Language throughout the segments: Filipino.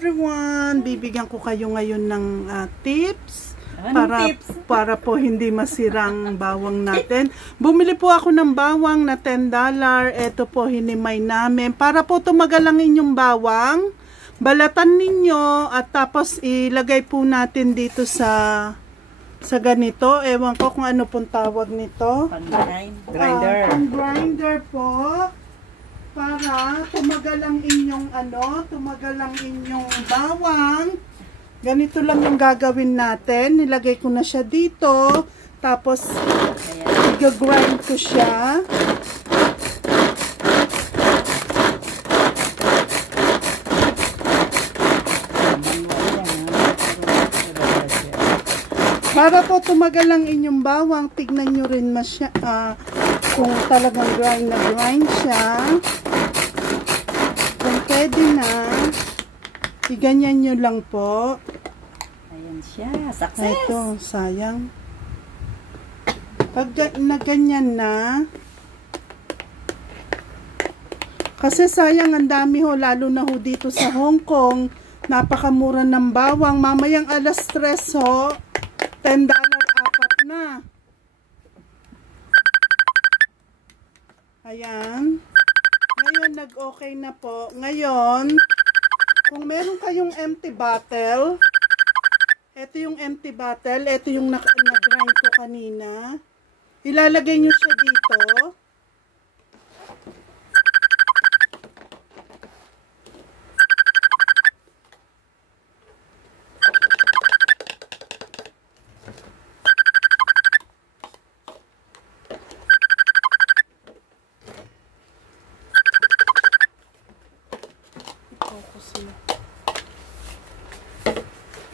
everyone! Bibigyan ko kayo ngayon ng tips Tips? para po hindi masirang bawang natin. Bumili po ako ng bawang na $10. Ito po hinimay namin. Para po tumagal ang inyong bawang, balatan ninyo at tapos ilagay po natin dito sa ganito. Ewan ko kung ano pong tawag nito. Grinder. Grinder po. Para tumagal ang inyong tumagal ang inyong bawang. Ganito lang yung gagawin natin. Nilagay ko na siya dito. Tapos i-grind ko siya. Para po tumagal ang inyong bawang, tignan nyo rin kung talagang grind siya. Kung pwede na, iganyan nyo lang po. Ayan siya. Success! Ito, sayang. Pag naganyan na, kasi sayang ang dami ho, lalo na ho dito sa Hong Kong, napakamura ng bawang. Mamayang alas 3 ho, $10 apat na. Ayan. Ngayon, nag-okay na po. Ngayon, kung meron kayong empty bottle, ito yung empty bottle, ito yung nag-grind ko kanina. Ilalagay nyo siya dito.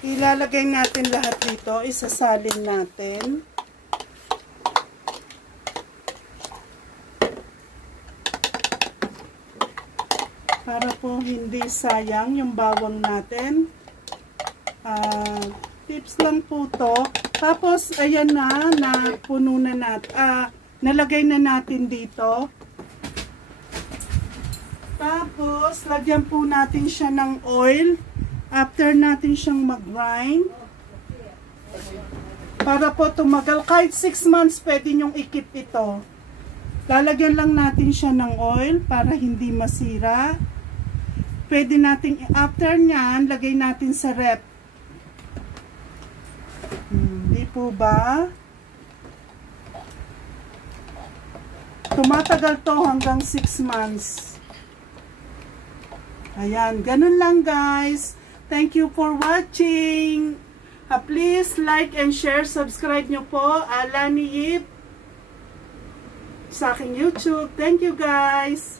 Ilalagay natin lahat dito, isasalin natin. Para po hindi sayang yung bawang natin. Tips lang po to. Tapos ayan na puno na natin. Nalagay na natin dito. Tapos lagyan po natin siya ng oil. After natin siyang mag-grind, para po tumagal, kahit 6 months pwede nyong ikip ito. Lalagyan lang natin siya ng oil para hindi masira. Pwede natin, after nyan, lagay natin sa rep. Di po ba? Tumatagal to hanggang 6 months. Ayan, ganun lang guys. Thank you for watching. Please like and share. Subscribe nyo po. Lani Yip sa aking YouTube. Thank you guys.